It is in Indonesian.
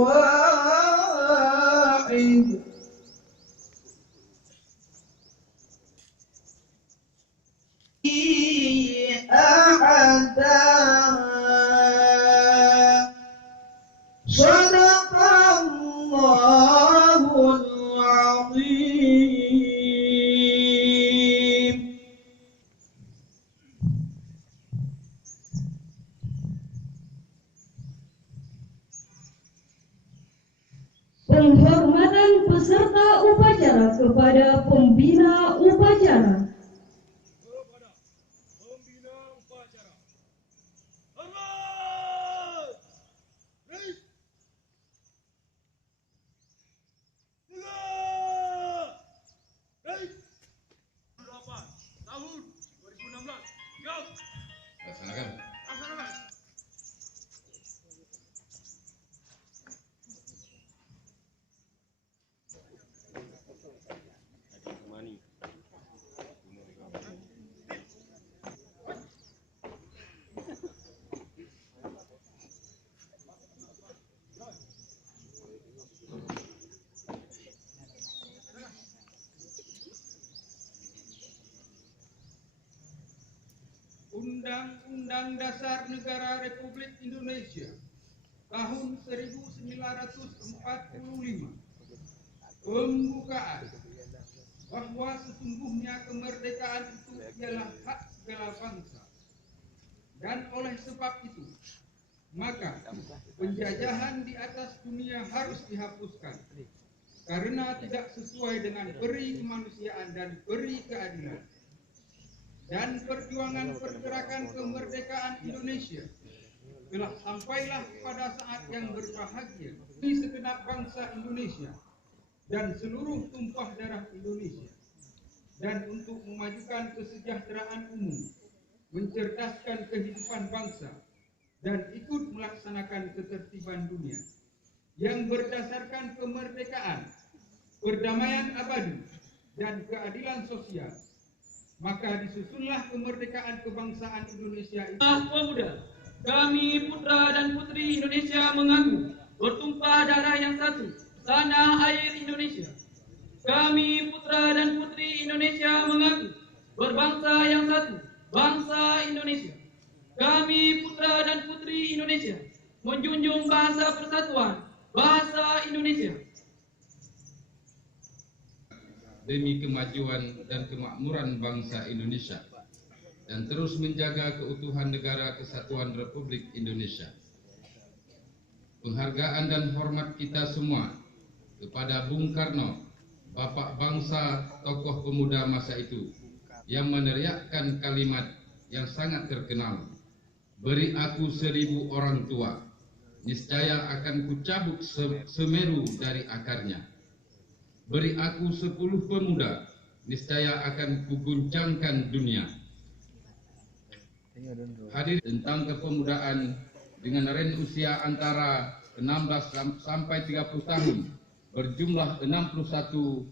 واحد أحدا صدق الله العظيم. Penghormatan peserta upacara kepada pembina upacara. Undang-Undang Dasar Negara Republik Indonesia tahun 1945 pembukaan bahwa sesungguhnya kemerdekaan itu ialah hak segala bangsa, dan oleh sebab itu maka penjajahan di atas dunia harus dihapuskan karena tidak sesuai dengan peri kemanusiaan dan peri keadilan. Dan perjuangan pergerakan kemerdekaan Indonesia telah sampailah pada saat yang berbahagia di segenap bangsa Indonesia dan seluruh tumpah darah Indonesia, dan untuk memajukan kesejahteraan umum, mencerdaskan kehidupan bangsa, dan ikut melaksanakan ketertiban dunia yang berdasarkan kemerdekaan, perdamaian abadi, dan keadilan sosial. Maka disusunlah kemerdekaan kebangsaan Indonesia itu. Pemuda, kami putra dan putri Indonesia mengaku bertumpah darah yang satu, tanah air Indonesia. Kami putra dan putri Indonesia mengaku berbangsa yang satu, bangsa Indonesia. Kami putra dan putri Indonesia menjunjung bahasa persatuan, bahasa Indonesia. Demi kemajuan dan kemakmuran bangsa Indonesia dan terus menjaga keutuhan negara kesatuan Republik Indonesia. Penghargaan dan hormat kita semua kepada Bung Karno, Bapak bangsa, tokoh pemuda masa itu, yang meneriakkan kalimat yang sangat terkenal, "Beri aku 1000 orang tua, niscaya akan kucabut semeru dari akarnya. Beri aku 10 pemuda, niscaya akan kuguncangkan dunia." Hadir tentang kepemudaan dengan range usia antara 16 sampai 30 tahun berjumlah 61